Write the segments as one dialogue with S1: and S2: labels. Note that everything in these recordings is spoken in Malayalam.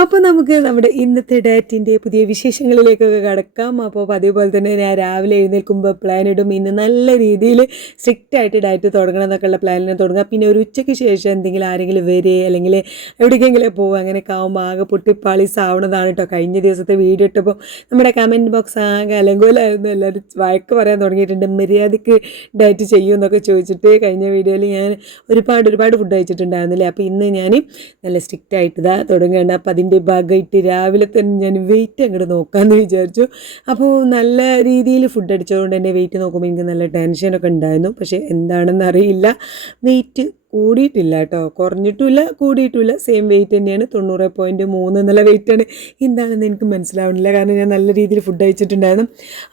S1: അപ്പോൾ നമുക്ക് നമ്മുടെ ഇന്നത്തെ ഡയറ്റിന്റെ പുതിയ വിശേഷങ്ങളിലേക്കൊക്കെ കടക്കാം. അപ്പോൾ അതേപോലെ തന്നെ ഞാൻ രാവിലെ എഴുന്നേൽക്കുമ്പോൾ പ്ലാൻ ഇടും. ഇന്ന് നല്ല രീതിയിൽ സ്ട്രിക്റ്റ് ആയിട്ട് ഡയറ്റ് തുടങ്ങണം എന്നൊക്കെയുള്ള പ്ലാനിനെ തുടങ്ങുക പിന്നെ ഒരു ഉച്ചയ്ക്ക് ശേഷം എന്തെങ്കിലും ആരെങ്കിലും വരെ അല്ലെങ്കിൽ എവിടേക്കെങ്കിലും പോകുക അങ്ങനെയൊക്കെ ആകുമ്പോൾ ആകെ പൊട്ടിപ്പാളിസ് ആവണതാണ് കേട്ടോ കഴിഞ്ഞ ദിവസത്തെ വീഡിയോ ഇട്ടപ്പോൾ നമ്മുടെ കമന്റ് ബോക്സ് ആകെ അലങ്കോലായിരുന്നു. എല്ലാവരും വഴക്ക് പറയാൻ തുടങ്ങിയിട്ടുണ്ട്. മര്യാദയ്ക്ക് ഡയറ്റ് ചെയ്യും എന്നൊക്കെ ചോദിച്ചിട്ട് കഴിഞ്ഞ വീഡിയോയിൽ ഞാൻ ഒരുപാട് ഒരുപാട് ഫുഡ് കഴിച്ചിട്ടുണ്ടായിരുന്നില്ലേ? അപ്പോൾ ഇന്ന് ഞാൻ നല്ല സ്ട്രിക്റ്റ് ആയിട്ട് ഇതാ തുടങ്ങുകയാണ്. അപ്പോൾ അതിന്റെ ഭാഗമായിട്ട് രാവിലെ തന്നെ ഞാൻ വെയിറ്റ് അങ്ങോട്ട് നോക്കാമെന്ന് വിചാരിച്ചു. അപ്പോൾ നല്ല രീതിയിൽ ഫുഡ് അടിച്ചതുകൊണ്ട് തന്നെ വെയിറ്റ് നോക്കുമ്പോൾ എനിക്ക് നല്ല ടെൻഷനൊക്കെ ഉണ്ടായിരുന്നു. പക്ഷേ എന്താണെന്ന് അറിയില്ല വെയിറ്റ് കൂടിയിട്ടില്ല കേട്ടോ കുറഞ്ഞിട്ടുമില്ല കൂടിയിട്ടുമില്ല. സെയിം വെയിറ്റ് തന്നെയാണ്. തൊണ്ണൂറ് പോയിന്റ് മൂന്ന് എന്നുള്ള വെയിറ്റാണ് എന്താണെന്ന് എനിക്ക് മനസ്സിലാവുന്നില്ല. കാരണം ഞാൻ നല്ല രീതിയിൽ ഫുഡ് കഴിച്ചിട്ടുണ്ടായിരുന്നു.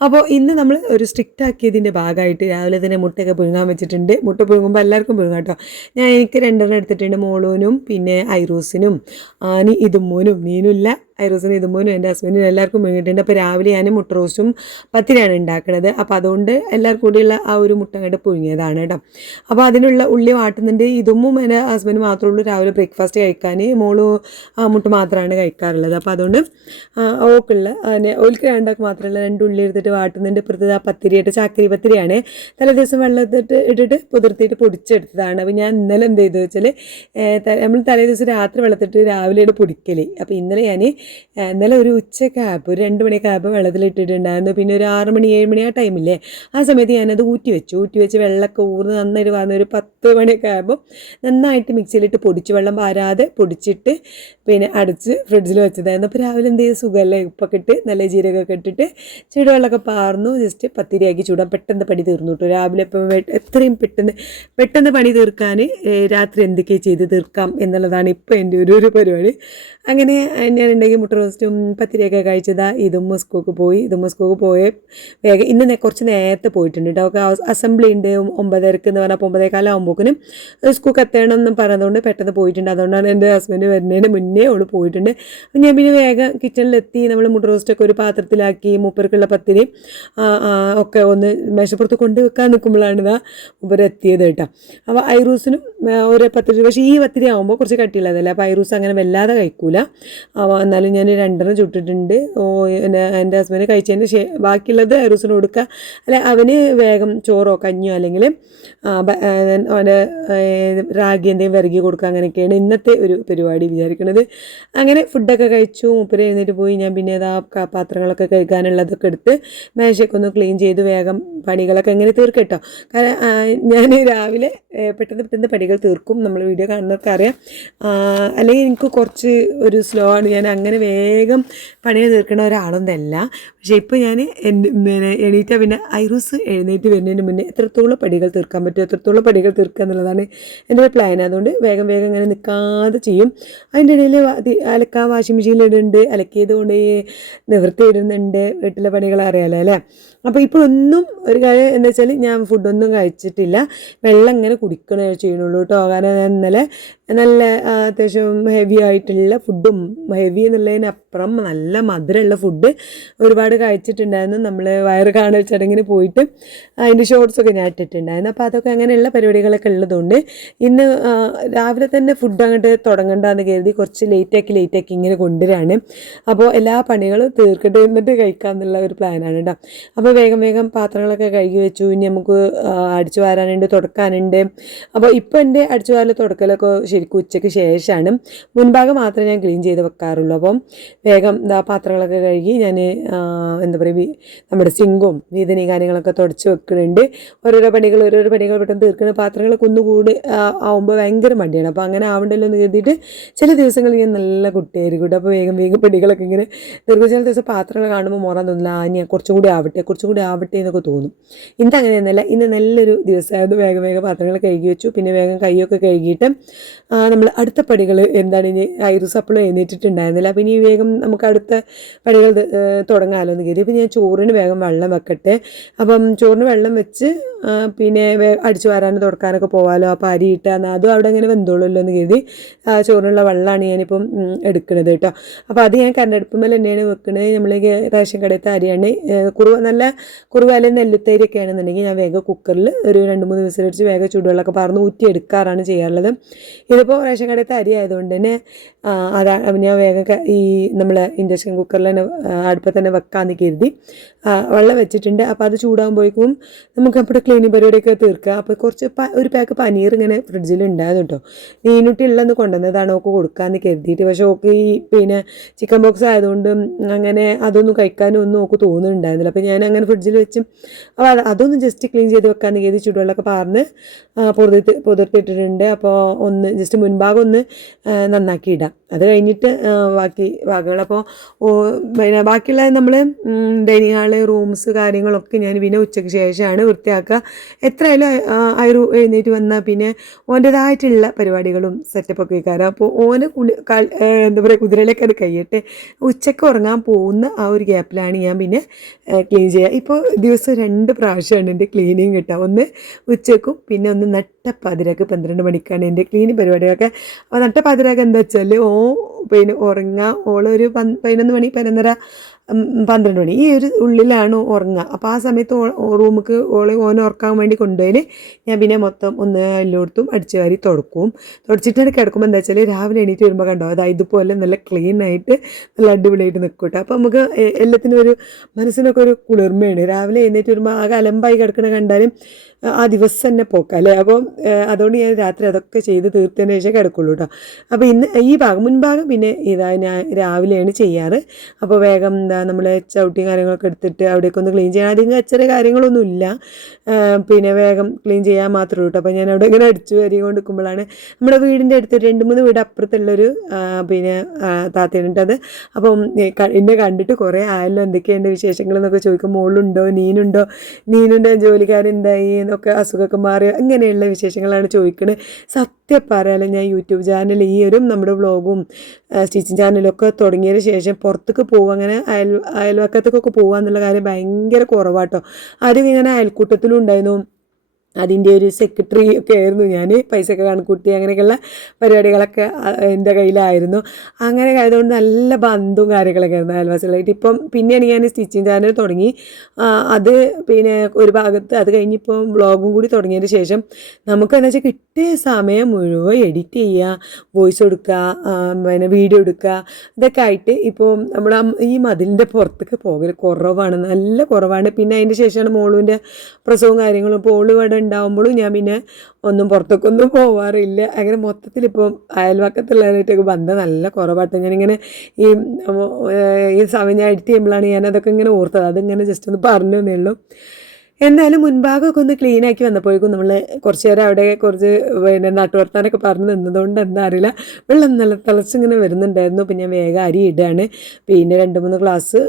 S1: അപ്പോൾ ഇന്ന് നമ്മൾ ഒരു സ്ട്രിക്റ്റ് ആക്കിയതിന്റെ ഭാഗമായിട്ട് രാവിലെ തന്നെ മുട്ടയൊക്കെ പുഴുങ്ങാൻ വെച്ചിട്ടുണ്ട്. മുട്ട പുഴുങ്ങുമ്പോൾ എല്ലാവർക്കും പുഴുങ്ങാം കേട്ടോ. ഞാൻ എനിക്ക് രണ്ടെണ്ണം എടുത്തിട്ടുണ്ട്. മോളൂനും പിന്നെ ഐറൂസിനും. ആനി ഇതുമോനും മീനുമില്ല. ഐറൂസിനും ഇതുമോനും എന്റെ ഹസ്ബൻഡിനും എല്ലാവർക്കും വേണ്ടിയിട്ടുണ്ട് അപ്പോൾ രാവിലെ ഞാൻ മുട്ട റോസ്റ്റും പത്തിരിയാണ് ഉണ്ടാക്കുന്നത് അപ്പോൾ അതുകൊണ്ട് എല്ലാവർക്കും കൂടിയുള്ള ആ ഒരു മുട്ട അങ്ങോട്ട് പുഴുങ്ങിയതാണ് കേട്ടോ. അപ്പോൾ അതിനുള്ള ഉള്ളി വാട്ടുന്നുണ്ട്. ഇതുമ്മും എന്റെ ഹസ്ബൻഡ് മാത്രമേ ഉള്ളൂ. രാവിലെ ബ്രേക്ക്ഫാസ്റ്റ് കഴിക്കാൻ മോൾ ആ മുട്ട മാത്രമാണ് കഴിക്കാറുള്ളത്. അപ്പോൾ അതുകൊണ്ട് ഓക്കുള്ള അതിന് ഓൽക്ക് രണ്ടാൾക്ക് മാത്രമല്ല രണ്ട് ഉള്ളി എടുത്തിട്ട് വാട്ടുന്നുണ്ട്. ഇപ്പുറത്ത് ആ പത്തിരിയായിട്ട് ചാക്കരി പത്തിരിയാണ്. തലേ ദിവസം വെള്ളത്തിട്ട് ഇട്ടിട്ട് പുതിർത്തിയിട്ട് പൊടിച്ചെടുത്തതാണ്. അപ്പോൾ ഞാൻ ഇന്നലെ എന്ത് ചെയ്തു വെച്ചാൽ നമ്മൾ തലേ ദിവസം രാത്രി വെള്ളത്തിട്ട് രാവിലെ പൊടിക്കൽ അപ്പോൾ ഇന്നലെ ഞാൻ ഇന്നലെ ഒരു ഉച്ച ആയപ്പോൾ ഒരു രണ്ട് മണിയൊക്കെ ആയപ്പോൾ വെള്ളത്തിലിട്ടിട്ടുണ്ടായിരുന്നു. പിന്നെ ഒരു ആറ് മണി ഏഴ് മണി ആ ടൈമില്ലേ ആ സമയത്ത് ഞാനത് ഊറ്റി വെച്ചു. ഊറ്റി വെച്ച് വെള്ളമൊക്കെ ഊർന്ന് നന്നായിട്ട് വന്ന ഒരു പത്ത് മണിയൊക്കെ ആയപ്പോൾ നന്നായിട്ട് മിക്സിയിലിട്ട് പൊടിച്ച് വെള്ളം പാരാതെ പൊടിച്ചിട്ട് പിന്നെ അടച്ച് ഫ്രിഡ്ജിൽ വെച്ചതായിരുന്നു. അപ്പോൾ രാവിലെ എന്ത് ചെയ്ത്? സുഖമല്ലേ? ഉപ്പൊക്കെ ഇട്ട് നല്ല ജീരകമൊക്കെ ഇട്ടിട്ട് ചൂടുവെള്ളമൊക്കെ പാർന്നു. ജസ്റ്റ് പത്തിരിയാക്കി ചൂടാൻ. പെട്ടെന്ന് പണി തീർന്നു കേട്ടോ. രാവിലെ ഇപ്പം എത്രയും പെട്ടെന്ന് പെട്ടെന്ന് പണി തീർക്കാൻ രാത്രി എന്തൊക്കെ ചെയ്ത് തീർക്കാം എന്നുള്ളതാണ് ഇപ്പോൾ എന്റെ ഒരു ഒരു പരിപാടി. അങ്ങനെ ഞാൻ മുട്ട റോസ്റ്റും പത്തിരിയൊക്കെ കഴിച്ചതാ. ഇതും മൊസ്കോക്ക് പോയി. ഇതും മൊസ്കോക്ക് പോയി. വേഗം ഇന്ന് കുറച്ച് നേരത്തെ പോയിട്ടുണ്ട് കേട്ടോ അസംബ്ലി ഉണ്ട്. ഒമ്പതരക്ക് എന്ന് പറഞ്ഞാൽ ഒമ്പതേക്കാലം ആകുമ്പോക്കിനും സ്കൂൾക്ക് എത്തണം എന്ന് പറഞ്ഞതുകൊണ്ട് പെട്ടെന്ന് പോയിട്ടുണ്ട്. അതുകൊണ്ടാണ് എന്റെ ഹസ്ബൻഡ് വരുന്നതിന് മുന്നേ അവൾ പോയിട്ടുണ്ട്. അപ്പം ഞാൻ പിന്നെ വേഗം കിച്ചണിലെത്തി നമ്മൾ മുട്ട റോസ്റ്റൊക്കെ ഒരു പാത്രത്തിലാക്കി. മൂപ്പർക്കുള്ള പത്തിരി ഒക്കെ ഒന്ന് മേശപ്പുറത്ത് കൊണ്ടുവെക്കാൻ നിൽക്കുമ്പോഴാണ് ഇതാ മുപ്പരെത്തിയത് കേട്ടോ അപ്പോൾ ഐറൂസിനും ഒരു പത്തിരി പക്ഷേ ഈ പത്തിരി ആകുമ്പോൾ കുറച്ച് കട്ടിയുള്ളതല്ലേ? അപ്പോൾ ഐറൂസ് അങ്ങനെ വല്ലാതെ കഴിക്കൂല. അപ്പോൾ എന്നാലും ഞാൻ രണ്ടെണ്ണം ചുട്ടിട്ടുണ്ട്. എന്റെ എന്റെ ഹസ്ബൻഡ് കഴിച്ചതിന് ശേ ബാക്കിയുള്ളത് ഐറൂസിന് കൊടുക്കുക. അല്ലെ അവന് വേഗം ചോറോ കഞ്ഞോ അല്ലെങ്കിൽ അവന്റെ റാഗി എന്തെങ്കിലും വിറകി കൊടുക്കുക അങ്ങനെയൊക്കെയാണ് ഇന്നത്തെ ഒരു പരിപാടി വിചാരിക്കുന്നത് അങ്ങനെ ഫുഡൊക്കെ കഴിച്ചു മൂപ്പര് എഴുന്നേറ്റ് പോയി. ഞാൻ പിന്നെ ആ പാത്രങ്ങളൊക്കെ കഴുകാനുള്ളതൊക്കെ എടുത്ത് മേശയൊക്കെ ഒന്ന് ക്ലീൻ ചെയ്ത് വേഗം പണികളൊക്കെ എങ്ങനെ തീർക്കട്ടോ കാരണം ഞാൻ രാവിലെ പെട്ടെന്ന് പെട്ടെന്ന് പണികൾ തീർക്കും. നമ്മൾ വീഡിയോ കാണുന്നവർക്ക് അറിയാം അല്ലെങ്കിൽ എനിക്ക് കുറച്ച് ഒരു സ്ലോ ആണ്. ഞാൻ അങ്ങനെ വേഗം പണിയെ തീർക്കുന്ന ഒരാളൊന്നല്ല. പക്ഷേ ഇപ്പോൾ ഞാൻ എണീറ്റ പിന്നെ ഐറൂസ് എഴുന്നേറ്റ് വരുന്നതിന് മുന്നേ എത്രത്തോളം പടികൾ തീർക്കാൻ പറ്റും എത്രത്തോളം പടികൾ തീർക്കുക എന്നുള്ളതാണ് എന്റെ ഒരു പ്ലാൻ അതുകൊണ്ട് വേഗം വേഗം ഇങ്ങനെ നിൽക്കാതെ ചെയ്യും. അതിന്റെ ഇടയിൽ അലക്കാൻ വാഷിംഗ് മെഷീനിൽ ഇടുന്നുണ്ട്. അലക്കിയത് കൊണ്ട് നിവൃത്തി ഇടുന്നുണ്ട് വീട്ടിലെ പണികൾ അറിയാലോ അല്ലേ? അപ്പോൾ ഇപ്പോഴൊന്നും ഒരു കാര്യം എന്താ വെച്ചാൽ ഞാൻ ഫുഡൊന്നും കഴിച്ചിട്ടില്ല. വെള്ളം ഇങ്ങനെ കുടിക്കണേ ചെയ്യണുള്ളൂ കേട്ടോ. കാരണം ഇന്നലെ നല്ല അത്യാവശ്യം ഹെവി ആയിട്ടുള്ള ഫുഡും ഹെവി എന്നുള്ളതിനപ്പുറം നല്ല മധുരമുള്ള ഫുഡ് ഒരുപാട് കഴിച്ചിട്ടുണ്ടായിരുന്നു. നമ്മൾ വയറ് കാണൽ ചടങ്ങിന് പോയിട്ട് അതിന്റെ ഷോർട്സൊക്കെ ഞാൻ ഇട്ടിട്ടുണ്ടായിരുന്നു. അപ്പോൾ അതൊക്കെ അങ്ങനെയുള്ള പരിപാടികളൊക്കെ ഉള്ളതുകൊണ്ട് ഇന്ന് രാവിലെ തന്നെ ഫുഡ് അങ്ങോട്ട് തുടങ്ങണ്ടെന്ന് കരുതി കുറച്ച് ലേറ്റാക്കി ലേറ്റാക്കി ഇങ്ങനെ കൊണ്ടുവരാണ്. അപ്പോൾ എല്ലാ പണികളും തീർക്കട്ടെ എന്നിട്ട് കഴിക്കാമെന്നുള്ള ഒരു പ്ലാനാണ് കേട്ടോ അപ്പോൾ വേഗം വേഗം പാത്രങ്ങളൊക്കെ കഴുകി വെച്ചു. ഇനി നമുക്ക് അടിച്ചു വാരാനുണ്ട് തുടക്കാനുണ്ട്. അപ്പോൾ ഇപ്പോൾ എന്റെ അടിച്ചു വാരൽ തുടക്കലൊക്കെ ശരിക്കും ഉച്ചയ്ക്ക് ശേഷമാണ്. മുൻഭാഗം മാത്രമേ ഞാൻ ക്ലീൻ ചെയ്ത് വെക്കാറുള്ളൂ. അപ്പം വേഗം ഇതാ പാത്രങ്ങളൊക്കെ കഴുകി ഞാൻ എന്താ പറയുക നമ്മുടെ സിങ്കും വീതനി കാര്യങ്ങളൊക്കെ തുടച്ച് വെക്കുന്നുണ്ട് ഓരോരോ പണികൾ ഓരോരോ പണികൾ പെട്ടെന്ന് തീർക്കുന്ന പാത്രങ്ങൾ കുന്നുകൂടി ആവുമ്പോൾ ഭയങ്കര മടിയാണ്. അപ്പോൾ അങ്ങനെ ആവണ്ടല്ലോ എന്ന് കരുതിയിട്ട് ചില ദിവസങ്ങളിൽ ഞാൻ നല്ല കുട്ടിയായിരിക്കും കേട്ടോ. അപ്പോൾ വേഗം വേഗം പണികളൊക്കെ ഇങ്ങനെ തീർക്കും. ചില ദിവസം പാത്രങ്ങൾ കാണുമ്പോൾ മോറാൻ തോന്നില്ല ആ ഇനി കുറച്ചും കൂടി ആവട്ടെ കുറച്ചും കൂടി ആവട്ടെ എന്നൊക്കെ തോന്നും. ഇന്ന് അങ്ങനെയൊന്നുമല്ല. ഇന്ന് നല്ലൊരു ദിവസമായിരുന്നു. വേഗം വേഗം പാത്രങ്ങൾ കഴുകി വെച്ചു. പിന്നെ വേഗം കൈയൊക്കെ കഴുകിയിട്ട് നമ്മൾ അടുത്ത പടികൾ എന്താണ് ഇനി ഐറു സപ്ലൈ എഴുന്നേറ്റിട്ടുണ്ടായിരുന്നില്ല. അപ്പോൾ ഇനി വേഗം നമുക്ക് അടുത്ത പണികൾ തുടങ്ങാമല്ലോ എന്ന് കരുതി. ഇപ്പം ഞാൻ ചോറിന് വേഗം വെള്ളം വെക്കട്ടെ. അപ്പം ചോറിന് വെള്ളം വെച്ച് പിന്നെ അടിച്ചു വാരാനും തുടക്കാനൊക്കെ പോകാമല്ലോ അപ്പോൾ അരി ഇട്ടാൽ അതും അവിടെ അങ്ങനെ വെന്തോളുമല്ലോ എന്ന് കരുതി ചോറിനുള്ള വെള്ളമാണ് ഞാനിപ്പം എടുക്കുന്നത് കേട്ടോ. അപ്പോൾ അത് ഞാൻ കരണ്ടടുപ്പുമ്പോൾ തന്നെയാണ് വെക്കുന്നത് നമ്മൾ റേഷൻ കടയത്തെ അരിയാണ്. കുറുവ നല്ല കുറുവാല നെല്ലുത്തരിയൊക്കെ ആണെന്നുണ്ടെങ്കിൽ ഞാൻ വേഗം കുക്കറിൽ ഒരു രണ്ട് മൂന്ന് വിസിലടിച്ച് വേഗം ചൂടുവെള്ളമൊക്കെ പറഞ്ഞ് ഊറ്റി എടുക്കാറാണ് ചെയ്യാറുള്ളത്. ഇതിപ്പോൾ റേഷൻ കടയത്തെ അരി ആയതുകൊണ്ട് തന്നെ അതാ ഞാൻ വേഗം ഈ നമ്മൾ ഇൻഡക്ഷൻ കുക്കറിൽ തന്നെ അടുപ്പത്ത് തന്നെ വെക്കാമെന്ന് കരുതി. വെള്ളം വെച്ചിട്ടുണ്ട്. അപ്പോൾ അത് ചൂടാകുമ്പോഴേക്കും നമുക്ക് നമ്മുടെ ക്ലീനിങ് പരിപാടിയൊക്കെ തീർക്കുക. അപ്പോൾ കുറച്ച് ഒരു പാക്ക് പനീർ ഇങ്ങനെ ഫ്രിഡ്ജിൽ ഉണ്ടായിരുന്നു കേട്ടോ. നീനുട്ടി ഉള്ളതെന്ന് കൊണ്ടുവന്നതാണ് ഓക്ക് കൊടുക്കാമെന്ന് കരുതിയിട്ട്. പക്ഷേ ഓക്ക് ഈ പിന്നെ ചിക്കൻ ബോക്സ് ആയതുകൊണ്ട് അങ്ങനെ അതൊന്നും കഴിക്കാനും ഒന്നും ഓക്ക് തോന്നുന്നുണ്ടായിരുന്നില്ല. അപ്പോൾ ഞാൻ അങ്ങനെ ഫ്രിഡ്ജിൽ വെച്ച് അപ്പോൾ അത് അതൊന്ന് ജസ്റ്റ് ക്ലീൻ ചെയ്ത് വെക്കാമെന്ന് കരുതി ചൂടുവെള്ളമൊക്കെ പാർന്ന് പുതിർത്ത് പുതിർത്തിട്ടിട്ടുണ്ട് അപ്പോൾ ഒന്ന് ജസ്റ്റ് മുൻഭാഗം ഒന്ന് നന്നാക്കി ഇടാം. അത് കഴിഞ്ഞിട്ട് ആ, ബാക്കി ഭാഗങ്ങളപ്പോൾ പിന്നെ ബാക്കിയുള്ള നമ്മൾ ഡൈനിങ് ഹാൾ റൂംസ് കാര്യങ്ങളൊക്കെ ഞാൻ പിന്നെ ഉച്ചയ്ക്ക് ശേഷമാണ് വൃത്തിയാക്കുക. എത്രയായാലും അയറു എഴുന്നേറ്റ് വന്നാൽ പിന്നെ ഓന്റെതായിട്ടുള്ള പരിപാടികളും സെറ്റപ്പൊക്കെ കാരണം അപ്പോൾ ഓന് കുളി എന്താ പറയുക കുതിരയിലേക്ക് അത് കഴിയട്ടെ ഉച്ചയ്ക്ക് ഉറങ്ങാൻ പോകുന്ന ആ ഒരു ഗ്യാപ്പിലാണ് ഞാൻ പിന്നെ ക്ലീൻ ചെയ്യുക. ഇപ്പോൾ ദിവസം രണ്ട് പ്രാവശ്യമാണ് എന്റെ ക്ലീനിങ് കിട്ടുക. ഒന്ന് ഉച്ചയ്ക്കും പിന്നെ ഒന്ന് നട്ടപ്പാതിരാക്ക് പന്ത്രണ്ട് മണിക്കാണ് എന്റെ ക്ലീനിങ് പരിപാടികളൊക്കെ. അപ്പോൾ നട്ടപ്പാതിരാക്ക് എന്താ വെച്ചാൽ ഓ പിന്നെ ഉറങ്ങാം ഓളൊരു പന്ത് പതിനൊന്ന് മണി പതിനൊന്നര പന്ത്രണ്ട് മണി ഈ ഒരു ഉള്ളിലാണ് ഉറങ്ങുക. അപ്പോൾ ആ സമയത്ത് റൂമിക്ക് ഓളെ ഓനെ ഉറക്കാൻ വേണ്ടി കൊണ്ടുപോയി ഞാൻ പിന്നെ മൊത്തം ഒന്ന് എല്ലായിടത്തും അടിച്ചു വാരി തുടക്കും. തുടച്ചിട്ടാണ് കിടക്കുമ്പോൾ എന്താ വെച്ചാൽ രാവിലെ എണീറ്റ് വരുമ്പോൾ കണ്ടോ? അതാ ഇതുപോലെ നല്ല ക്ലീൻ ആയിട്ട് നല്ല അടിപൊളിയായിട്ട് നിൽക്കും കേട്ടോ അപ്പോൾ നമുക്ക് എല്ലാത്തിനും ഒരു മനസ്സിനൊക്കെ ഒരു കുളിർമയാണ്. രാവിലെ എഴുന്നേറ്റ് വരുമ്പോൾ ആകെ അലമ്പായി കിടക്കണ കണ്ടാലും ആ ദിവസം തന്നെ പോക്കാം അല്ലേ? അപ്പോൾ അതുകൊണ്ട് ഞാൻ രാത്രി അതൊക്കെ ചെയ്ത് തീർത്തതിന് ശേഷം കിടക്കുള്ളൂ കേട്ടോ. അപ്പോൾ ഇന്ന് ഈ ഭാഗം മുൻഭാഗം പിന്നെ ഇതാ ഞാൻ രാവിലെയാണ് ചെയ്യാറ്. അപ്പോൾ വേഗം എന്താ നമ്മൾ ചവിട്ടിയും കാര്യങ്ങളൊക്കെ എടുത്തിട്ട് അവിടേക്ക് ഒന്ന് ക്ലീൻ ചെയ്യാൻ. അധികം കച്ചറ കാര്യങ്ങളൊന്നും ഇല്ല പിന്നെ വേഗം ക്ലീൻ ചെയ്യാൻ മാത്രമേ ഉള്ളൂ അപ്പോൾ ഞാൻ അവിടെ ഇങ്ങനെ അടിച്ചു വരി കൊണ്ടിരിക്കുമ്പോഴാണ് നമ്മുടെ വീടിന്റെ അടുത്ത് രണ്ട് മൂന്ന് വീട് അപ്പുറത്തുള്ളൊരു പിന്നെ താത്തയുണ്ട് അത്. അപ്പം എന്നെ കണ്ടിട്ട് കുറേ ആയല്ലോ എന്തൊക്കെയുണ്ട് വിശേഷങ്ങൾ എന്നൊക്കെ ചോദിക്കും. മോളുണ്ടോ? നീനുണ്ടോ? നീനുണ്ടോ? ജോലിക്കാരെന്തായി? എന്നൊക്കെ അസുഖമൊക്കെ മാറി അങ്ങനെയുള്ള വിശേഷങ്ങളാണ് ചോദിക്കുന്നത് സത്യം പറയാലും ഞാൻ യൂട്യൂബ് ചാനൽ ഈ ഒരു നമ്മുടെ വ്ളോഗും സ്റ്റിച്ചിങ് ചാനലൊക്കെ തുടങ്ങിയതിന് ശേഷം പുറത്തേക്ക് പോകുക അങ്ങനെ അയൽ അയൽവക്കത്തേക്കൊക്കെ പോകുക എന്നുള്ള കാര്യം ഭയങ്കര കുറവാട്ടോ. ആദ്യം ഞാൻ അയൽക്കൂട്ടത്തിലും ഉണ്ടായിരുന്നു. അതിന്റെ ഒരു സെക്രട്ടറി ഒക്കെ ആയിരുന്നു ഞാൻ പൈസയൊക്കെ കണക്കൂട്ടി അങ്ങനെയൊക്കെയുള്ള പരിപാടികളൊക്കെ എന്റെ കയ്യിലായിരുന്നു. അങ്ങനെ ആയതുകൊണ്ട് നല്ല ബന്ധവും കാര്യങ്ങളൊക്കെ ആയിരുന്നു അയൽവാസികളായിട്ട്. ഇപ്പം പിന്നെയാണ് ഞാൻ സ്റ്റിച്ചിങ് ചാനൽ തുടങ്ങി. അത് പിന്നെ ഒരു ഭാഗത്ത് അത് കഴിഞ്ഞിപ്പോൾ ബ്ലോഗും കൂടി തുടങ്ങിയതിന് ശേഷം നമുക്ക് എന്താ വെച്ചാൽ കിട്ടിയ സമയം മുഴുവൻ എഡിറ്റ് ചെയ്യുക വോയിസ് കൊടുക്കുക പിന്നെ വീഡിയോ എടുക്കുക ഇതൊക്കെ ആയിട്ട് ഇപ്പോൾ നമ്മുടെ ഈ മതിലിന്റെ പുറത്തേക്ക് പോകൽ കുറവാണ് നല്ല കുറവാണ്. പിന്നെ അതിന്റെ ശേഷമാണ് മോളുവിന്റെ പ്രസവവും കാര്യങ്ങളും. ഇപ്പോൾ ഓൾ ഇവിടെ ഉണ്ടാകുമ്പോഴും ഞാൻ പിന്നെ ഒന്നും പുറത്തേക്കൊന്നും പോവാറില്ല. അങ്ങനെ മൊത്തത്തിൽ ഇപ്പം അയൽവക്കത്തുള്ളവരായിട്ടൊക്കെ ബന്ധം നല്ല കുറവാട്ടോ ഞാനിങ്ങനെ ഈ ഈ സമയം ഞാൻ എഡിറ്റ് ചെയ്യുമ്പോഴാണ് ഞാനതൊക്കെ ഇങ്ങനെ ഓർത്തത്. അതിങ്ങനെ ജസ്റ്റ് ഒന്ന് പറഞ്ഞു തന്നേ ഉള്ളൂ. എന്നാലും മുൻഭാഗമൊക്കെ ഒന്ന് ക്ലീൻ ആക്കി വന്നപ്പോഴേക്കും നമ്മൾ കുറച്ച് നേരം അവിടെ കുറച്ച് പിന്നെ നാട്ടുവർത്താനൊക്കെ പറഞ്ഞ് നിന്നതുകൊണ്ട് എന്താ അറിയില്ല. വെള്ളം നല്ല തിളച്ചിങ്ങനെ വരുന്നുണ്ടായിരുന്നു. പിന്നെ ഞാൻ വേഗം അരി ഇടുകയാണ് പിന്നെ രണ്ട് മൂന്ന് ഗ്ലാസ്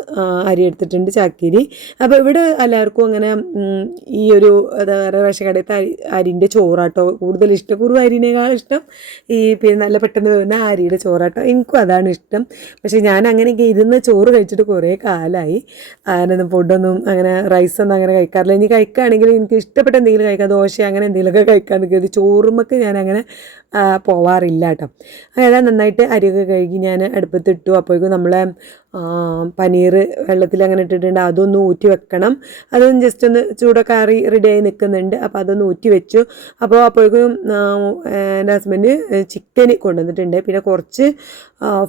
S1: അരി എടുത്തിട്ടുണ്ട് ചാക്കിരി അപ്പോൾ ഇവിടെ എല്ലാവർക്കും അങ്ങനെ ഈ ഒരു എന്താ പറയുക റേഷൻ കടയത്തെ അരി അരിന്റെ ചോറാട്ടോ കൂടുതൽ ഇഷ്ടം. കുറുവ അരിനേക്കാൾ ഇഷ്ടം ഈ പിന്നെ നല്ല പെട്ടെന്ന് വരുന്ന അരിയുടെ ചോറാട്ടോ എനിക്കും അതാണ് ഇഷ്ടം. പക്ഷേ ഞാൻ അങ്ങനെയൊക്കെ ഇരുന്ന് ചോറ് കഴിച്ചിട്ട് കുറേ കാലമായി അങ്ങനെ ഫുഡൊന്നും അങ്ങനെ റൈസൊന്നും അങ്ങനെ കഴിക്കാറില്ല. ഇനി കഴിക്കുകയാണെങ്കിൽ എനിക്ക് ഇഷ്ടപ്പെട്ട എന്തെങ്കിലും കഴിക്കാം. ദോശ അങ്ങനെ എന്തെങ്കിലുമൊക്കെ കഴിക്കാൻ കരുതി. ചോറുമൊക്കെ ഞാൻ അങ്ങനെ പോവാറില്ല കേട്ടോ അതായത് നന്നായിട്ട് അരിയൊക്കെ കഴുകി ഞാൻ അടുപ്പത്തിട്ടു. അപ്പോഴേക്കും നമ്മളെ പനീർ വെള്ളത്തിൽ അങ്ങനെ ഇട്ടിട്ടുണ്ട്. അതൊന്ന് ഊറ്റി വെക്കണം. അതൊന്ന് ജസ്റ്റ് ഒന്ന് ചൂടൊക്കെ ആറി ആയി നിൽക്കുന്നുണ്ട്. അപ്പോൾ അതൊന്ന് ഊറ്റി വെച്ചു. അപ്പോൾ അപ്പോഴേക്കും എന്റെ ഹസ്ബൻഡ് ചിക്കൻ കൊണ്ടുവന്നിട്ടുണ്ട്. പിന്നെ കുറച്ച്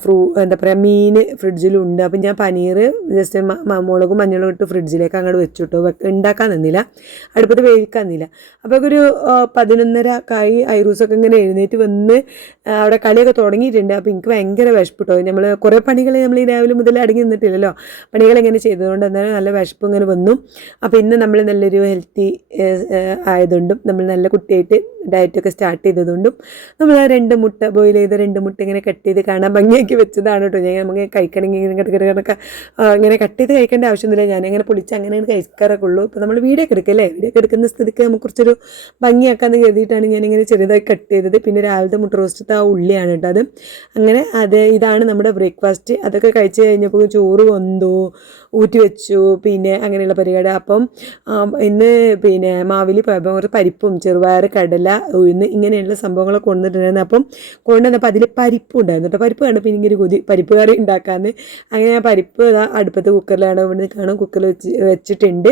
S1: ഫ്രൂ എന്താ പറയുക മീൻ ഫ്രിഡ്ജിലുണ്ട്. അപ്പം ഞാൻ പനീർ ജസ്റ്റ് മുളകും മഞ്ഞളും ഇട്ട് ഫ്രിഡ്ജിലേക്ക് അങ്ങോട്ട് വെച്ചിട്ടു. ഉണ്ടാക്കാൻ നിന്നില്ല. അടുപ്പത്ത് വേവിക്കാൻ നിന്നില്ല. അപ്പോൾ ഒരു പതിനൊന്നര കായി ഐറൂസൊക്കെ ഇങ്ങനെ എഴുന്നേറ്റ് വന്ന് ആ, അവിടെ കളിയൊക്കെ തുടങ്ങിയിട്ടുണ്ട്. അപ്പോൾ എനിക്ക് ഭയങ്കര വിശപ്പിട്ടോ. നമ്മൾ കുറേ പണികൾ നമ്മൾ ഈ രാവിലെ മുതൽ അടങ്ങി നിന്നിട്ടില്ലല്ലോ. പണികൾ ഇങ്ങനെ ചെയ്തതുകൊണ്ട് അന്നേരം നല്ല വിശപ്പ് ഇങ്ങനെ വന്നു. അപ്പോൾ ഇന്ന് നമ്മൾ നല്ലൊരു ഹെൽത്തി ആയതുകൊണ്ടും നമ്മൾ നല്ല കുട്ടിയായിട്ട് ഡയറ്റൊക്കെ സ്റ്റാർട്ട് ചെയ്തതുകൊണ്ടും നമ്മൾ ആ രണ്ട് മുട്ട ബോയിൽ ചെയ്ത രണ്ട് മുട്ട ഇങ്ങനെ കട്ട് ചെയ്ത് കാണാൻ ഭംഗിയാക്കി വെച്ചതാണ് കേട്ടോ. ഞാൻ നമുക്ക് കഴിക്കണമെങ്കിൽ ഇങ്ങനെ കട്ട് കണക്കെ ഇങ്ങനെ കട്ട് ചെയ്ത് കഴിക്കേണ്ട ആവശ്യമൊന്നുമില്ല. ഞാൻ അങ്ങനെ പൊളിച്ച് അങ്ങനെയാണ് കഴിക്കാറൊക്കെ ഉള്ളൂ. ഇപ്പോൾ നമ്മൾ വീഡിയോ ഒക്കെ എടുക്കല്ലേ? വീഡിയോ എടുക്കുന്ന സ്ഥിതിക്ക് നമുക്ക് കുറച്ചൊരു ഭംഗിയാക്കാമെന്ന് കരുതിയിട്ടാണ് ഞാനിങ്ങനെ ചെറുതായി കട്ട് ചെയ്തത്. പിന്നെ പിന്നെ രാവിലത്തെ മുട്ട റോസ്റ്റത്തെ ആ ഉള്ളിയാണ് കേട്ടോ അത്. അങ്ങനെ അത് ഇതാണ് നമ്മുടെ ബ്രേക്ക്ഫാസ്റ്റ് അതൊക്കെ കഴിച്ച് കഴിഞ്ഞപ്പോൾ ചോറ് വന്നു ഊറ്റി വെച്ചു പിന്നെ അങ്ങനെയുള്ള പരിപാടി. അപ്പം ഇന്ന് പിന്നെ മാവിലി പോയപ്പോൾ കുറച്ച് പരിപ്പും ചെറുപയർ കടല ഉഴുന്ന് ഇങ്ങനെയുള്ള സംഭവങ്ങളൊക്കെ കൊണ്ടുവന്നിട്ടുണ്ടായിരുന്നു. അപ്പം കൊണ്ടുവന്നപ്പോൾ അതിൽ പരിപ്പ് ഉണ്ടായിരുന്നു കേട്ടോ. പരിപ്പ് കണ്ടപ്പോൾ എനിക്കൊരു കൊതി. പരിപ്പ് കറി ഉണ്ടാക്കാമെന്ന് അങ്ങനെ ആ പരിപ്പ് അടുപ്പത്ത് കുക്കറിലാണ്. ഇവിടെ കാണും കുക്കറിൽ വെച്ച് വെച്ചിട്ടുണ്ട്.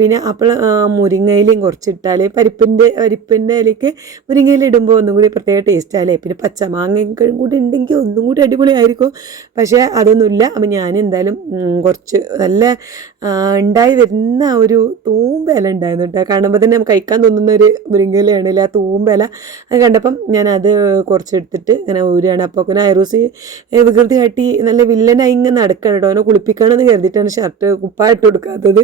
S1: പിന്നെ അപ്പോൾ മുരിങ്ങയിലും കുറച്ചിട്ടാൽ പരിപ്പിന്റെ പരിപ്പിന്റെ അതിലേക്ക് മുരിങ്ങയിലിടുമ്പോൾ ഒന്നും പ്രത്യേക ടേസ്റ്റ് ആലേ പിന്നെ പച്ചമാങ്ങയും കൂടി ഉണ്ടെങ്കിൽ ഒന്നും കൂടി അടിപൊളിയായിരിക്കും. പക്ഷേ അതൊന്നുമില്ല. അപ്പം ഞാൻ എന്തായാലും കുറച്ച് നല്ല ഉണ്ടായി വരുന്ന ഒരു തൂമ്പല ഉണ്ടായിരുന്നു കേട്ടോ. കാണുമ്പോൾ തന്നെ നമുക്ക് കഴിക്കാൻ തോന്നുന്ന ഒരു മുരിങ്ങയിലയാണ് അല്ലേ ആ തൂമ്പല അത് കണ്ടപ്പം ഞാൻ അത് കുറച്ച് എടുത്തിട്ട് ഇങ്ങനെ ഊരാണ് അപ്പോൾ പിന്നെ ഐറൂസ് വികൃതി കാട്ടി നല്ല വില്ലനായി ഇങ്ങനെ നടക്കണം കേട്ടോ. അവനെ കുളിപ്പിക്കണമെന്ന് കരുതിയിട്ടാണ് ഷർട്ട് കുപ്പായിട്ട് കൊടുക്കാത്തത്.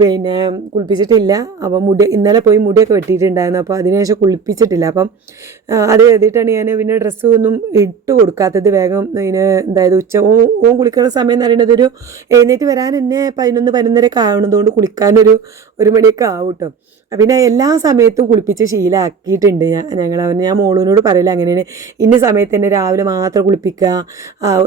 S1: പിന്നെ കുളിപ്പിച്ചിട്ടില്ല. അപ്പോൾ മുടി ഇന്നലെ പോയി മുടിയൊക്കെ വെട്ടിയിട്ടുണ്ടായിരുന്നു. അപ്പോൾ അതിനുശേഷം കുളിപ്പിച്ചിട്ടില്ല. അപ്പം അത് എഴുതിയിട്ടാണ് ഞാൻ പിന്നെ ഡ്രസ്സ് ഒന്നും ഇട്ട് കൊടുക്കാത്തത് വേഗം. ഇതിന് എന്തായത് ഉച്ച ഓ ഓൻ കുളിക്കുന്ന സമയം എന്ന് പറയുന്നത് ഒരു എഴുന്നേറ്റ് വരാൻ എന്നെ പതിനൊന്ന് പതിനൊന്നരയൊക്കെ ആവണതുകൊണ്ട് കുളിക്കാനൊരു ഒരു മണിയൊക്കെ ആവും കേട്ടോ പിന്നെ എല്ലാ സമയത്തും കുളിപ്പിച്ച് ശീലമാക്കിയിട്ടുണ്ട് ഞാൻ ഞങ്ങൾ അവൻ ഞാൻ മോളൂനോട് പറയില്ല അങ്ങനെയാണ്. ഇന്ന സമയത്ത് തന്നെ രാവിലെ മാത്രം കുളിപ്പിക്കുക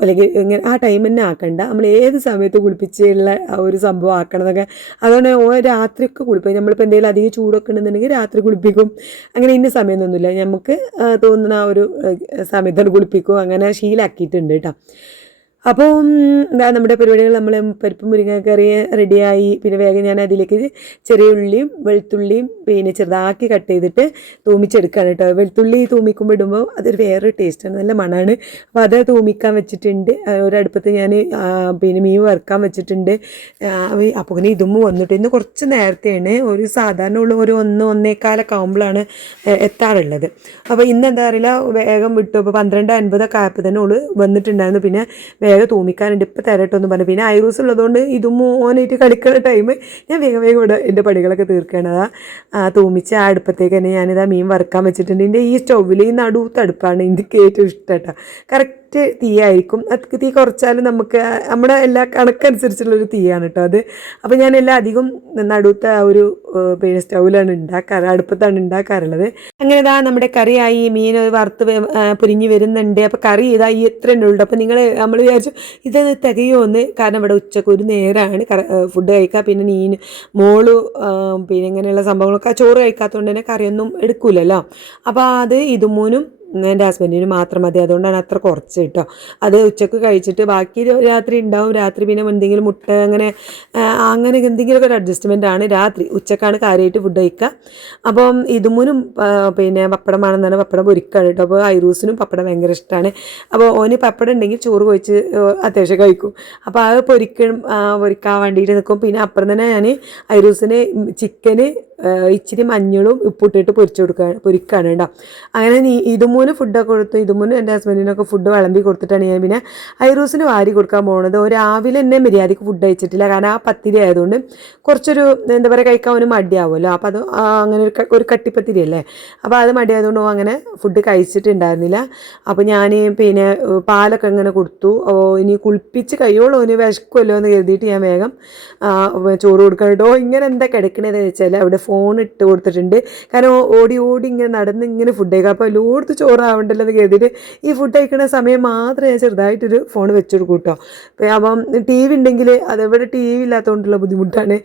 S1: അല്ലെങ്കിൽ ഇങ്ങനെ ആ ടൈം തന്നെ ആക്കണ്ട. നമ്മൾ ഏത് സമയത്ത് കുളിപ്പിച്ചുള്ള ഒരു സംഭവം ആക്കണതൊക്കെ അതുകൊണ്ട് ഓ രാത്രിയൊക്കെ കുളിപ്പിക്കും നമ്മളിപ്പോൾ എന്തെങ്കിലും അധികം ചൂടൊക്കെ ഉണ്ടെന്നുണ്ടെങ്കിൽ രാത്രി കുളിപ്പിക്കും. അങ്ങനെ ഇന്ന സമയമൊന്നുമില്ല. നമുക്ക് തോന്നുന്ന ആ ഒരു സമയത്ത് കുളിപ്പിക്കും. അങ്ങനെ ശീലാക്കിയിട്ടുണ്ട് കേട്ടോ അപ്പോൾ എന്താ നമ്മുടെ പരിപാടികൾ നമ്മൾ പരിപ്പ് മുരിങ്ങക്കറി റെഡിയായി. പിന്നെ വേഗം ഞാൻ അതിലേക്ക് ചെറിയ ഉള്ളിയും വെളുത്തുള്ളിയും പിന്നെ ചെറുതാക്കി കട്ട് ചെയ്തിട്ട് തൂമിച്ചെടുക്കുകയാണ് കേട്ടോ. വെളുത്തുള്ളി തൂമിക്കുമ്പോൾ ഇടുമ്പോൾ അതൊരു വേറൊരു ടേസ്റ്റാണ് നല്ല മണമാണ് അപ്പോൾ അത് തൂമിക്കാൻ വെച്ചിട്ടുണ്ട്. ഒരടുപ്പത്ത് ഞാൻ പിന്നെ മീൻ വറുക്കാൻ വെച്ചിട്ടുണ്ട്. അപ്പോൾ ഇങ്ങനെ ഇതും വന്നിട്ട് ഇന്ന് കുറച്ച് നേരത്തെയാണ് ഒരു സാധാരണ ഉള്ള ഒരു ഒന്ന് ഒന്നേക്കാലൊക്കെ ആകുമ്പോഴാണ് എത്താറുള്ളത്. അപ്പോൾ ഇന്ന് എന്താ അറിയില്ല വേഗം വിട്ടു. അപ്പോൾ പന്ത്രണ്ട് അൻപതൊക്കെ ആയപ്പോൾ തന്നെ ഉള്ളു വന്നിട്ടുണ്ടായിരുന്നു. പിന്നെ വേഗം തൂമിക്കാനുണ്ട്. ഇപ്പം തരട്ടെന്ന് പറഞ്ഞു. പിന്നെ ഐറൂസ് ഉള്ളതുകൊണ്ട് ഇതും മോനായിട്ട് കളിക്കുന്ന ടൈം ഞാൻ വേഗം വേഗം ഇവിടെ എന്റെ പടികളൊക്കെ തീർക്കേണ്ടതാ തൂമിച്ച് ആ അടുപ്പത്തേക്ക് തന്നെ ഞാനിതാ മീൻ വറുക്കാൻ വെച്ചിട്ടുണ്ട്. എന്റെ ഈ സ്റ്റൗവിൽ ഈ നടുവത്തെ അടുപ്പാണ് എനിക്ക് ഏറ്റവും ഇഷ്ടം കേട്ടോ. കറക്റ്റ് തീയായിരിക്കും. അത് തീ കുറച്ചാലും നമുക്ക് നമ്മുടെ എല്ലാ കണക്കനുസരിച്ചുള്ളൊരു തീയാണ് കേട്ടോ അത്. അപ്പോൾ ഞാൻ എല്ലാം അധികം നടുത്ത ആ ഒരു പിന്നെ സ്റ്റൗവിലാണ് ഉണ്ടാക്കാറ് അടുപ്പത്താണ് ഉണ്ടാക്കാറുള്ളത്. അങ്ങനെ ഇതാ നമ്മുടെ കറിയായി മീൻ വറുത്ത് പൊരിഞ്ഞ് വരുന്നുണ്ട്. അപ്പോൾ കറി ഇതാ ഈ എത്ര ഉണ്ട് അപ്പോൾ നിങ്ങൾ നമ്മൾ വിചാരിച്ചു ഇത് തികയുമെന്ന് കാരണം ഇവിടെ ഉച്ചയ്ക്ക് ഒരു നേരമാണ് ഫുഡ് കഴിക്കുക പിന്നെ മീൻ മോൾ പിന്നെ ഇങ്ങനെയുള്ള സംഭവങ്ങളൊക്കെ ചോറ് കഴിക്കാത്തതുകൊണ്ട് തന്നെ കറിയൊന്നും എടുക്കൂലല്ലോ. അപ്പോൾ അത് ഇതുമൂന്നും എന്റെ ഹസ്ബൻഡിന് മാത്രം മതി. അതുകൊണ്ടാണ് അത്ര കുറച്ച് കേട്ടോ അത് ഉച്ചയ്ക്ക് കഴിച്ചിട്ട് ബാക്കി രാത്രി ഉണ്ടാവും. രാത്രി പിന്നെ എന്തെങ്കിലും മുട്ട അങ്ങനെ അങ്ങനെ എന്തെങ്കിലുമൊക്കെ ഒരു അഡ്ജസ്റ്റ്മെന്റ് ആണ്. രാത്രി ഉച്ചക്കാണ് കാര്യമായിട്ട് ഫുഡ് കഴിക്കുക അപ്പം ഇതുമുനും പിന്നെ പപ്പടം വേണമെന്നാണ് പപ്പടം പൊരിക്കാണ് കേട്ടോ അപ്പോൾ ഐറൂസിനും പപ്പടം ഭയങ്കര ഇഷ്ടമാണ് അപ്പോൾ ഓന് പപ്പടം ഉണ്ടെങ്കിൽ ചോറ് കൊഴിച്ച് അത്യാവശ്യം കഴിക്കും. അപ്പോൾ അത് പൊരിക്കും പൊരിക്കാൻ വേണ്ടിയിട്ട് നിൽക്കും പിന്നെ അപ്പുറം തന്നെ ഞാൻ ഐറൂസിന് ചിക്കന് ഇച്ചിരി മഞ്ഞളും ഉപ്പിട്ടിട്ട് പൊരിച്ചു കൊടുക്കുക പൊരിക്കുകയാണ് കേട്ടോ അങ്ങനെ നീ ഇതുമൂന്ന് ഫുഡൊക്കെ കൊടുത്തു ഇതുമൂന്ന് എന്റെ ഹസ്ബൻഡിനൊക്കെ ഫുഡ് വിളമ്പി കൊടുത്തിട്ടാണ് ഞാൻ പിന്നെ ഐറൂസിന് വാരി കൊടുക്കാൻ പോകുന്നത് രാവിലെ തന്നെ മര്യാദയ്ക്ക് ഫുഡ് കഴിച്ചിട്ടില്ല. കാരണം ആ പത്തിരി ആയതുകൊണ്ട് കുറച്ചൊരു എന്താ പറയുക കഴിക്കാൻ ഒരു മടിയാവുമല്ലോ. അപ്പോൾ അത് അങ്ങനെ ഒരു ഒരു കട്ടിപ്പത്തിരി അല്ലേ? അപ്പോൾ അത് മടിയായതുകൊണ്ട് അങ്ങനെ ഫുഡ് കഴിച്ചിട്ടുണ്ടായിരുന്നില്ല. അപ്പോൾ ഞാൻ പിന്നെ പാലൊക്കെ ഇങ്ങനെ കൊടുത്തു. ഇനി കുളിപ്പിച്ച് കഴിയുള്ളൂ ഇനി വിശക്കുമല്ലോ എന്ന് കരുതിയിട്ട് ഞാൻ വേഗം ചോറ് കൊടുക്കണം ഇങ്ങനെ എന്താ കിടക്കണതെന്ന് വെച്ചാൽ അവിടെ ഫോൺ ഇട്ട് കൊടുത്തിട്ടുണ്ട്. കാരണം ഓടി ഓടി ഇങ്ങനെ നടന്ന് ഇങ്ങനെ ഫുഡ് കഴിക്കുക അപ്പോൾ എല്ലായിടത്തും ചോറാവണ്ടല്ലോ എന്ന് കരുതിയിട്ട് ഈ ഫുഡ് കഴിക്കുന്ന സമയം മാത്രം ഞാൻ ചെറുതായിട്ടൊരു ഫോൺ വെച്ചെടുക്കും കേട്ടോ. അപ്പം ടി വി ഉണ്ടെങ്കിൽ അതെവിടെ ടി വി ഇല്ലാത്തതുകൊണ്ടുള്ള ബുദ്ധിമുട്ടാണ്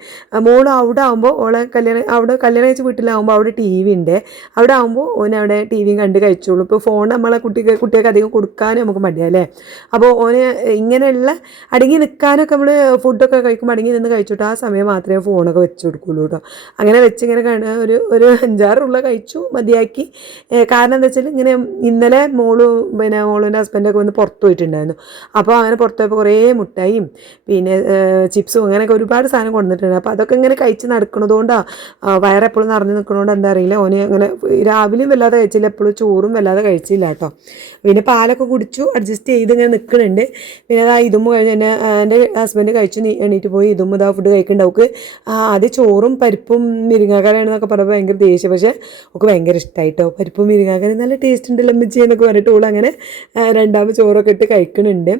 S1: മോൾ അവിടെ ആകുമ്പോൾ ഓളെ കല്യാണം അവിടെ കല്യാണം കഴിച്ച വീട്ടിലാകുമ്പോൾ അവിടെ ടി വി ഉണ്ട് അവിടെ ആകുമ്പോൾ ഓൻ അവിടെ ടി വിയും കണ്ട് കഴിച്ചോളൂ. ഇപ്പോൾ ഫോൺ നമ്മളെ കുട്ടിക്ക് കുട്ടികൾക്ക് അധികം കൊടുക്കാനും നമുക്ക് മടിയല്ലേ അപ്പോൾ ഓന് ഇങ്ങനെയുള്ള അടങ്ങി നിൽക്കാനൊക്കെ നമ്മൾ ഫുഡൊക്കെ കഴിക്കുമ്പോൾ അടങ്ങി നിന്ന് കഴിച്ചിട്ട് ആ സമയം മാത്രമേ ഫോണൊക്കെ വെച്ച് കൊടുക്കുള്ളൂ കേട്ടോ. അങ്ങനെ വെച്ച് ഇങ്ങനെ ഒരു ഒരു അഞ്ചാറുള്ള കഴിച്ചു മതിയാക്കി. കാരണം എന്താ വെച്ചാൽ ഇങ്ങനെ ഇന്നലെ മോൾ പിന്നെ മോളിന്റെ ഹസ്ബൻഡൊക്കെ വന്ന് പുറത്ത് പോയിട്ടുണ്ടായിരുന്നു. അപ്പോൾ അങ്ങനെ പുറത്ത് പോയപ്പോൾ കുറേ മുട്ടായും പിന്നെ ചിപ്സും അങ്ങനെയൊക്കെ ഒരുപാട് സാധനം കൊണ്ടുവന്നിട്ടുണ്ട്. അപ്പോൾ അതൊക്കെ ഇങ്ങനെ കഴിച്ച് നടക്കണതുകൊണ്ടാണ് വയറെപ്പോഴും നിറഞ്ഞു നിൽക്കണതുകൊണ്ട് എന്താ അറിയില്ല. ഓനെ അങ്ങനെ രാവിലെയും വല്ലാതെ കഴിച്ചില്ല എപ്പോഴും ചോറും വല്ലാതെ കഴിച്ചില്ല കേട്ടോ. പിന്നെ പാലൊക്കെ കുടിച്ചു അഡ്ജസ്റ്റ് ചെയ്ത് ഇങ്ങനെ നിൽക്കുന്നുണ്ട്. പിന്നെ അതാ ഇതും കഴിഞ്ഞ് എന്നെ എന്റെ ഹസ്ബൻഡ് കഴിച്ചു എണീറ്റ് പോയി ഇതും ഇതാ ഫുഡ് കഴിക്കുന്നുണ്ട്. അവൾക്ക് ആദ്യം ചോറും പരിപ്പും മിരിങ്ങാക്കറിയാണെന്നൊക്കെ പറയുമ്പോൾ ഭയങ്കര ദേഷ്യം. പക്ഷേ ഒക്കെ ഭയങ്കര ഇഷ്ടമായിട്ടോ പരിപ്പും മിരിങ്ങാക്കറി നല്ല ടേസ്റ്റ് ഉണ്ടല്ലോ അമ്മച്ചി എന്നൊക്കെ പറഞ്ഞിട്ട് ഓൾ അങ്ങനെ രണ്ടാമത് ചോറൊക്കെ ഇട്ട് കഴിക്കുന്നുണ്ട്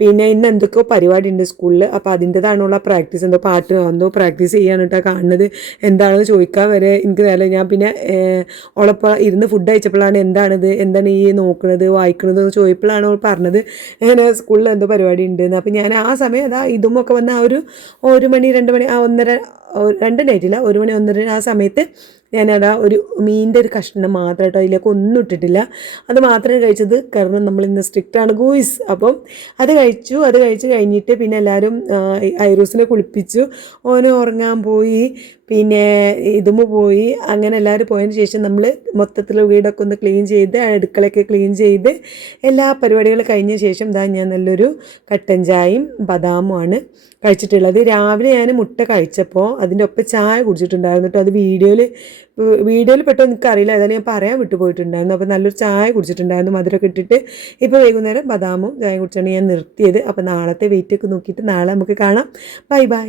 S1: പിന്നെ ഇന്ന് എന്തൊക്കെയോ പരിപാടി ഉണ്ട് സ്കൂളിൽ അപ്പോൾ അതിന്റെതാണുള്ള പ്രാക്ടീസ്. എന്തോ പാട്ട് എന്തോ പ്രാക്ടീസ് ചെയ്യാൻ കേട്ടോ കാണുന്നത്. എന്താണെന്ന് ചോദിക്കാൻ വരെ എനിക്ക് നേരം ഞാൻ പിന്നെ ഓളപ്പോൾ ഇരുന്ന് ഫുഡ് അയച്ചപ്പോഴാണ് എന്താണിത് എന്താണ് ഈ നോക്കുന്നത് വായിക്കുന്നത് എന്ന് ചോദിച്ചപ്പോഴാണ് അവൾ പറഞ്ഞത്. അങ്ങനെ സ്കൂളിൽ എന്തോ പരിപാടി ഉണ്ടെന്ന് അപ്പോൾ ഞാൻ ആ സമയം അതാ ഇതുമൊക്കെ വന്ന ആ ഒരു ഒരു മണി രണ്ട് മണി ആ ഒന്നര രണ്ട് നൈറ്റില്ല ഒരു മണി ഒന്നര ആ സമയത്ത് ഞാനതാ ഒരു മീനിന്റെ ഒരു കഷ്ണം മാത്രമായിട്ട് അതിലേക്ക് ഒന്നും ഇട്ടിട്ടില്ല. അത് മാത്രമേ കഴിച്ചത് കാരണം നമ്മൾ ഇന്ന് സ്ട്രിക്റ്റ് ആണ് ഗൂയിസ്. അപ്പം അത് കഴിച്ചു അത് കഴിച്ച് കഴിഞ്ഞിട്ട് പിന്നെ എല്ലാവരും ഐറൂസിനെ കുളിപ്പിച്ചു. ഓന് ഉറങ്ങാൻ പോയി പിന്നെ ഇതുമ്മ പോയി. അങ്ങനെ എല്ലാവരും പോയതിന് ശേഷം നമ്മൾ മൊത്തത്തിൽ വീടൊക്കെ ഒന്ന് ക്ലീൻ ചെയ്ത് അടുക്കളയൊക്കെ ക്ലീൻ ചെയ്ത് എല്ലാ പരിപാടികളും കഴിഞ്ഞ ശേഷം ഇതാ ഞാൻ നല്ലൊരു കട്ടൻ ചായയും ബദാമുമാണ് കഴിച്ചിട്ടുള്ളത്. രാവിലെ ഞാൻ മുട്ട കഴിച്ചപ്പോൾ അതിന്റെ ഒപ്പം ചായ കുടിച്ചിട്ടുണ്ടായിരുന്നു കേട്ടോ അത് വീഡിയോയിൽ വീഡിയോയിൽ പെട്ടോ എനിക്കറിയില്ല. ഏതായാലും ഞാൻ പറയാൻ വിട്ടുപോയിട്ടുണ്ടായിരുന്നു. അപ്പോൾ നല്ലൊരു ചായ കുടിച്ചിട്ടുണ്ടായിരുന്നു. മധുരമൊക്കെ ഇട്ടിട്ട് ഇപ്പോൾ വൈകുന്നേരം ബദാമും ചായ കുടിച്ചാണ് ഞാൻ നിർത്തിയത്. അപ്പോൾ നാളത്തെ വെയിറ്റൊക്കെ നോക്കിയിട്ട് നാളെ നമുക്ക് കാണാം. Bye bye